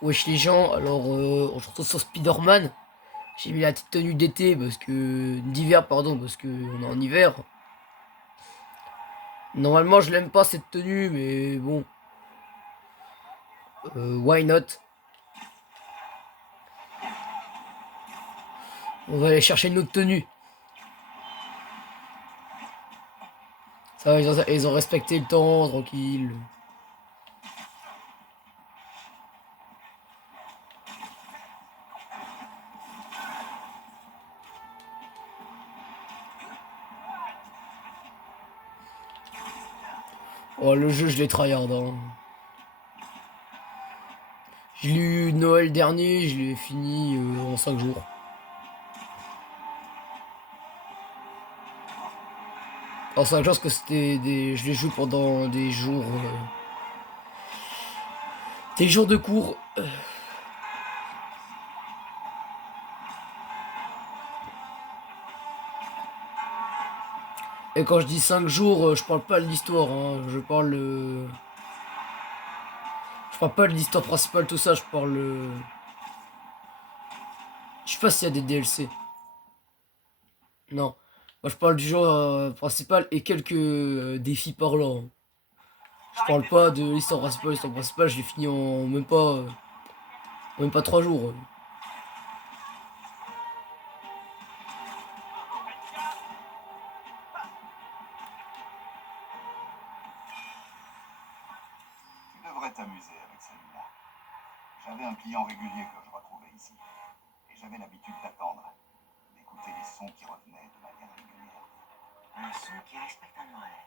Wesh les gens, alors on se retrouve sur Spider-Man. J'ai mis la petite tenue d'été parce que... d'hiver pardon, parce que on est en hiver. Normalement je l'aime pas cette tenue, mais bon, why not? On va aller chercher une autre tenue. Ça va, ils ont respecté le temps, tranquille. Oh le jeu je l'ai tryhard hein. Je l'ai eu Noël dernier, je l'ai fini en 5 jours. En 5 jours parce que c'était des. Je l'ai joué pendant des jours de cours. Et quand je dis 5 jours, je parle pas de l'histoire, hein. Je parle pas de l'histoire principale, tout ça, je parle. Je sais pas s'il y a des DLC. Non. Moi je parle du genre principal et quelques défis parlants, hein. Je parle pas de l'histoire principale. L'histoire principale, je l'ai fini en même pas 3 jours. Tu devrais t'amuser avec celle-là. J'avais un client régulier que je retrouvais ici. Et j'avais l'habitude d'attendre, d'écouter les sons qui revenaient de manière régulière. Un son qui respecte un horaire.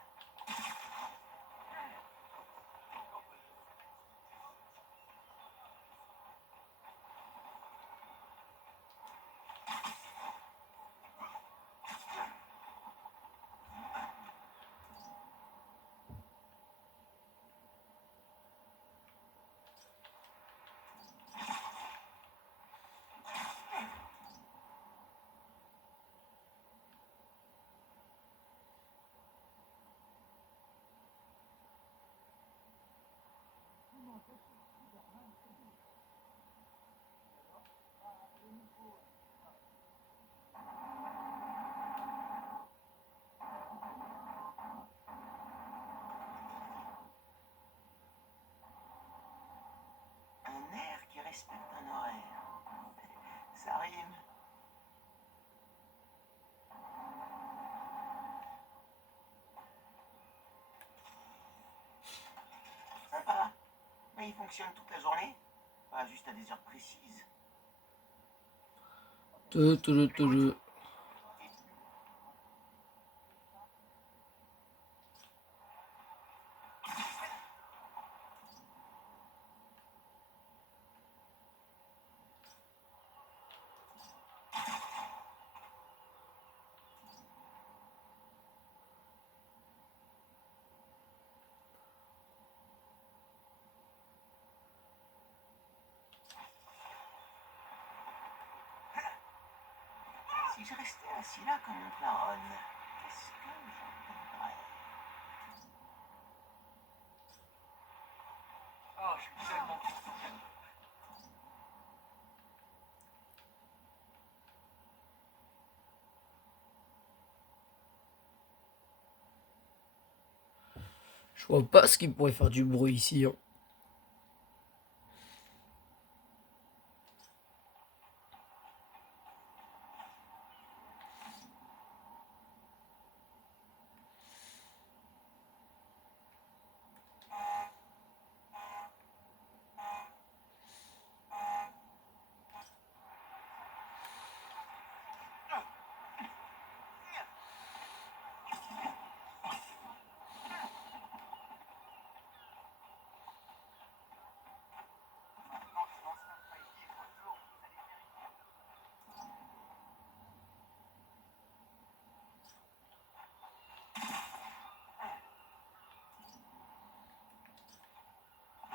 Un air qui respecte un horaire. Ça rime. Sympa. Mais il fonctionne toute la journée. Pas juste à des heures précises. Te. Si je restais assis là comme un claron, qu'est-ce que j'entendrais? Oh, je suis tellement content. Je vois pas ce qui pourrait faire du bruit ici, hein.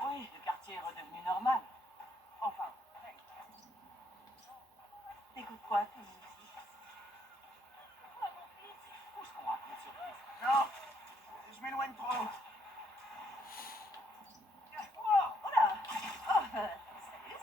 Oui, le quartier est redevenu normal. Enfin, t'écoutes quoi comme musique? Où est-ce qu'on raconte surprise? Non, je m'éloigne trop. Oh là. Oh, salut.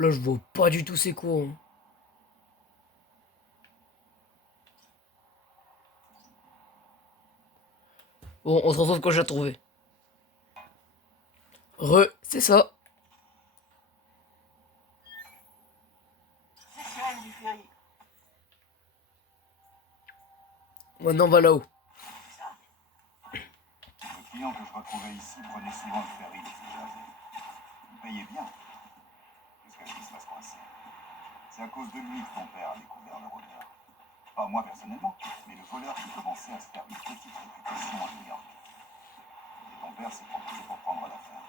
Là, je vois pas du tout c'est quoi, hein. Bon, on se retrouve quand j'ai trouvé. C'est ça. C'est sirène du ferry. Maintenant, on va là-haut. C'est ça. Le client que je retrouvais ici prenait souvent le ferry depuis Jersey. Il payait bien, jusqu'à ce qu'il se fasse coincer. C'est à cause de lui que ton père a découvert le rôdeur. Pas moi personnellement, mais le voleur qui commençait à se faire une petite réputation à New York. Et ton père s'est proposé pour prendre l'affaire.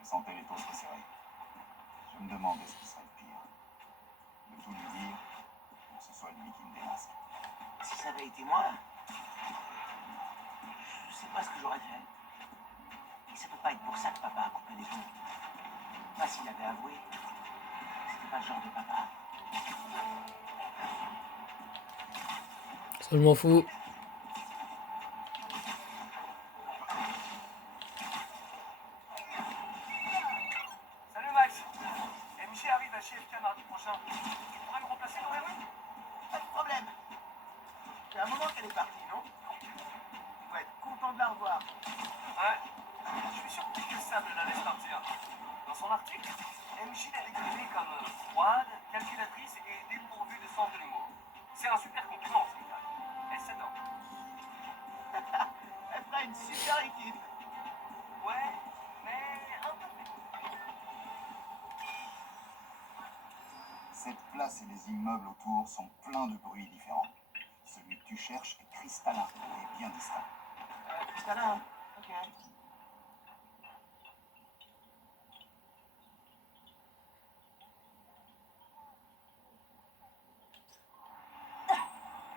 Je sentais les taux se resserrer. Je me demandais ce qui serait le pire. De tout lui dire, pour que ce soit lui qui me démasque. Si ça avait été moi, je sais pas ce que j'aurais fait. Et ça peut pas être pour ça que papa a coupé les ponts. Pas s'il avait avoué. C'était pas le genre de papa. Ça, je m'en fous. Salut Max. MJ arrive à CFK mardi prochain. Tu pourrais me remplacer dans la rue? Pas de problème. C'est un moment qu'elle est partie, non? Tu dois être content de la revoir. Ouais. Je suis surpris que Sam la laisse partir. Dans son article, MJ l'a décrivée comme froide, calculatrice et dépourvue de sens de l'humour. C'est un super compliment, au final. Elle s'adore. Elle fera une super équipe. Ouais, mais un peu plus. Cette place et les immeubles autour sont pleins de bruits différents. Celui que tu cherches est cristallin et bien distinct. Cristallin. Ok.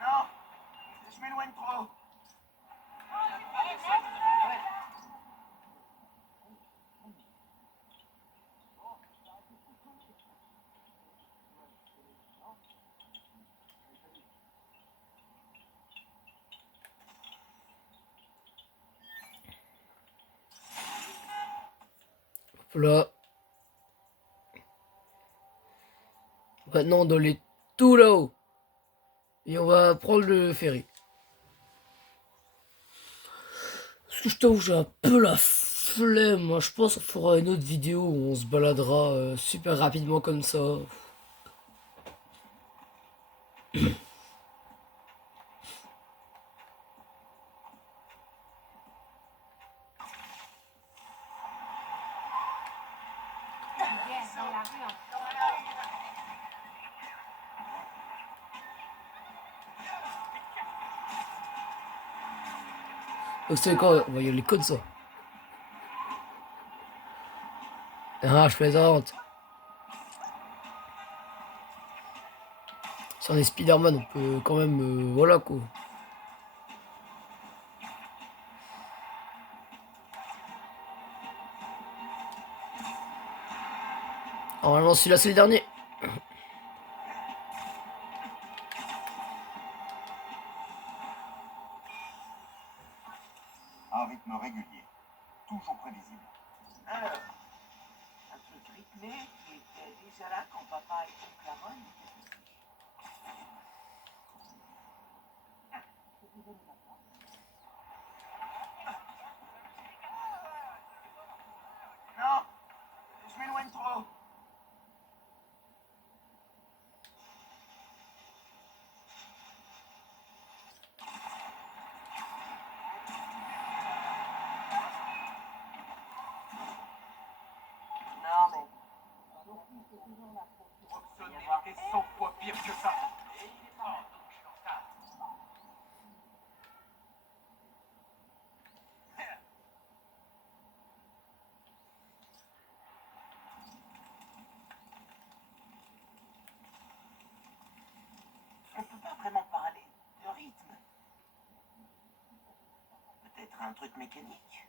Non, je m'éloigne trop. Là. Maintenant, on doit aller tout là-haut. Et on va prendre le ferry. Parce que je t'avoue, j'ai un peu la flemme. Moi, je pense qu'on fera une autre vidéo où on se baladera super rapidement comme ça. Donc, c'est quand on va y aller comme ça. Ah, je plaisante. Si on est Spider-Man, on peut quand même. Voilà quoi. Normalement, celui-là, c'est le dernier. Un rythme régulier, toujours prévisible. Alors, un truc rythmé qui était déjà là quand papa et oncle Aaron étaient ici. Non, je m'éloigne trop. Non, mais. Robson méritait 100 fois pire que ça. On peut pas vraiment parler de rythme. Peut-être un truc mécanique.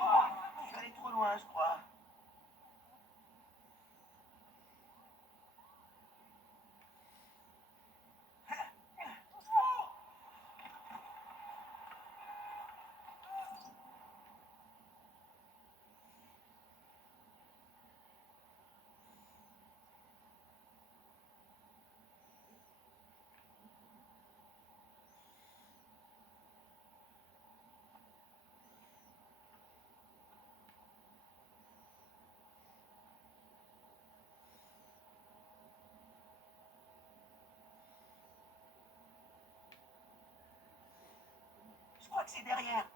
Oh, je suis allé trop loin, je crois. que c'est derrière.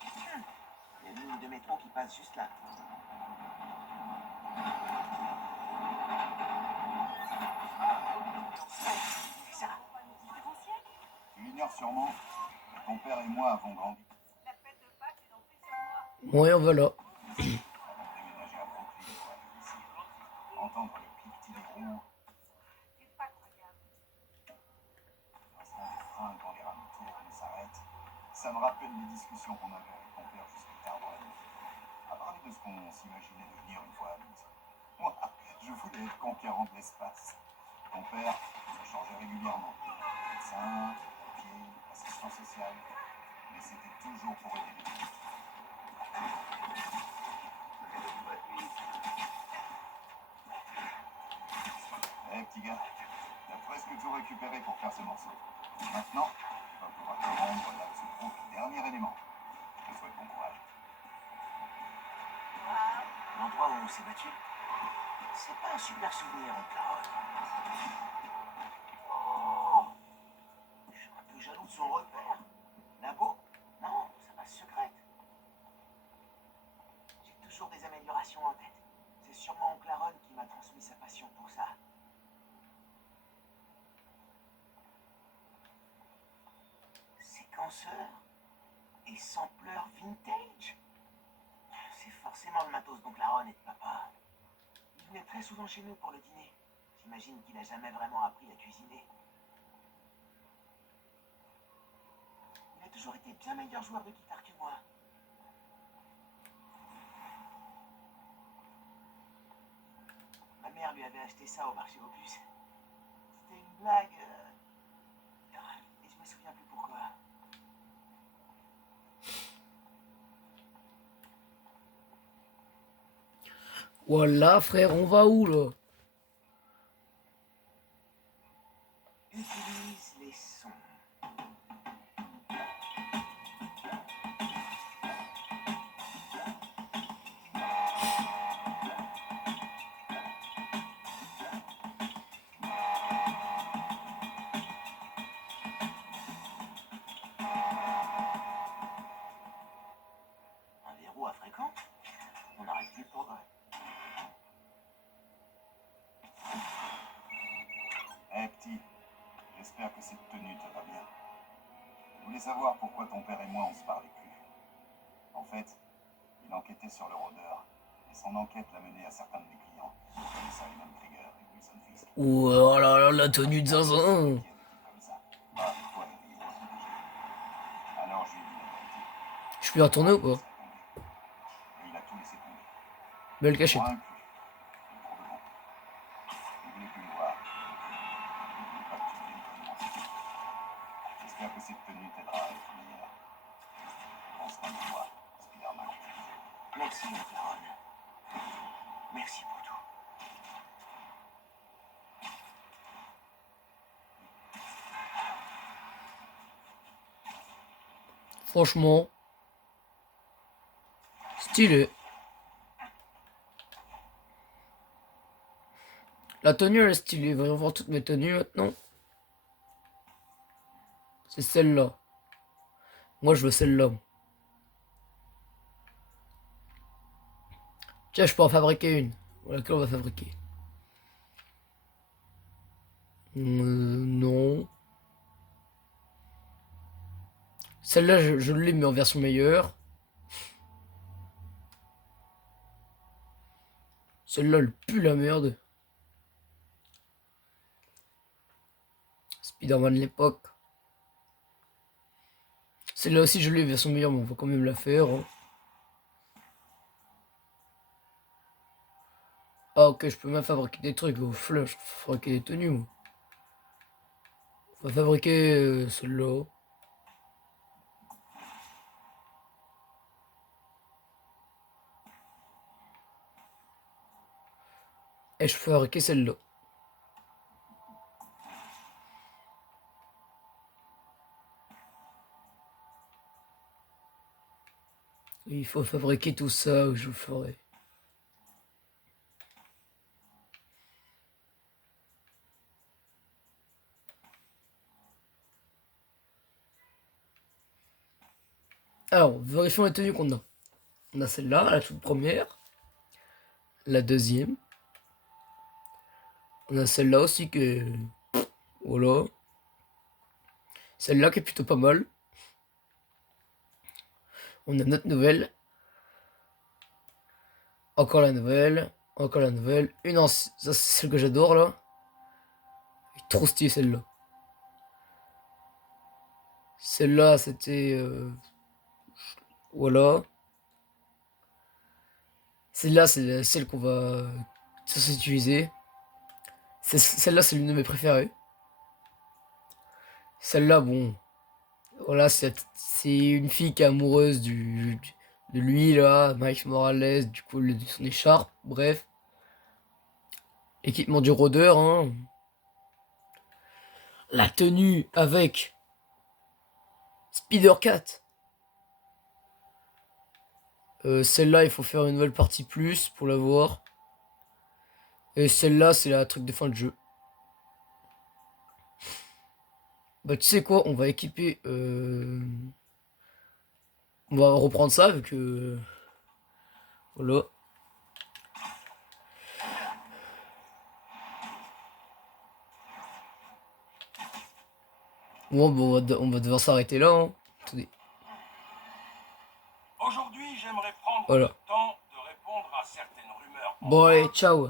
Il y a une ligne de métro qui passe juste là. C'est ça. Tu l'ignores sûrement, mais ton père et moi avons grandi. Ouais, voilà. Avant de déménager à Brooklyn pour aller ici. Entendre le cliquetis des roues, l'instant des freins quand les rames tournent et s'arrêtent, ça me rappelle les discussions qu'on avait avec ton père jusqu'à tard dans la nuit. À parler de ce qu'on s'imaginait devenir une fois adulte. Moi, je voulais être conquérant de l'espace. Ton père, ça changeait régulièrement. Médecin, pompier, assistant social. Mais c'était toujours pour aider les autres. Petit gars, t'as presque tout récupéré pour faire ce morceau. Maintenant, tu vas pouvoir te rendre là où se trouve le dernier élément. Je te souhaite bon courage. L'endroit où on s'est battu, c'est pas un super souvenir en carotte. Oh, je suis un peu jaloux de son repère. Labo? Non, sa base secrète. J'ai toujours des améliorations en tête. C'est sûrement Oncle Aaron qui m'a transmis sa passion pour ça. Séquenceur et sampleur vintage. C'est forcément le matos d'Oncle Aaron et de papa. Il venait très souvent chez nous pour le dîner. J'imagine qu'il n'a jamais vraiment appris à cuisiner. Il a toujours été bien meilleur joueur de guitare que moi. Ma mère lui avait acheté ça au marché aux puces. C'était une blague. Et je me souviens plus pourquoi. Voilà, frère, on va où là? Utilise les sons. Un verrou à fréquent, on n'arrête plus le progrès. Petit, j'espère que cette tenue te va bien. Je voulais savoir pourquoi ton père et moi on se parlait plus. En fait, il enquêtait sur le rôdeur, et son enquête l'a mené à certains de mes clients, comme Simon Krieger et Wilson Fisk. Oh là là, la tenue de zinzin. Comme ça. Ah, avec toi, il y a des protégés. Alors je lui ai dit la vérité. Je peux y retourner ou pas? Et il a tout laissé tomber. Belle cachette. Convaincu. Et pour de bon. Il voulait plus me voir. Il voulait pas que tu viennes comme moi. J'espère que cette tenue t'aidera à être meilleur. Prends soin de toi, Spider-Man. Merci, Oncle Aaron. Merci pour tout. Franchement, stylé. La tenue elle est stylée. Voyons voir toutes mes tenues maintenant. C'est celle-là. Moi je veux celle-là. Tiens, je peux en fabriquer une. Laquelle on va fabriquer? Non. Celle-là, je l'ai, mais en version meilleure. Celle-là, elle pue la merde. Spider-Man de l'époque. Celle-là aussi, je l'ai, version meilleure, mais on va quand même la faire. Hein. Ah, ok, je peux même fabriquer des trucs. Au flash, je peux fabriquer des tenues. Moi. On va fabriquer celle-là. Et je peux fabriquer celle-là. Il faut fabriquer tout ça, je le ferai. Alors, vérifions les tenues qu'on a. On a celle-là, la toute première. La deuxième. On a celle-là aussi que... Voilà. Celle-là qui est plutôt pas mal. On a notre nouvelle. Encore la nouvelle. Encore la nouvelle. Une ancienne. Ça, c'est celle que j'adore, là. Elle est trop stylée, celle-là. Celle-là, c'était... Voilà. Celle-là, c'est celle qu'on va utiliser. Celle-là, c'est l'une de mes préférées. Celle-là, bon... Voilà, c'est une fille qui est amoureuse de lui, là. Miles Morales, du coup, de son écharpe. Bref. Équipement du rôdeur, hein. La tenue avec Spider-Cat. Celle-là, il faut faire une nouvelle partie plus pour la voir. Et celle-là, c'est la truc de fin de jeu. Bah, tu sais quoi, on va équiper... On va reprendre ça vu que... Voilà. Bon, on va devoir s'arrêter là, hein. Attendez. Aujourd'hui, j'aimerais prendre Voilà. le temps de répondre à certaines rumeurs. Bon, allez, ciao.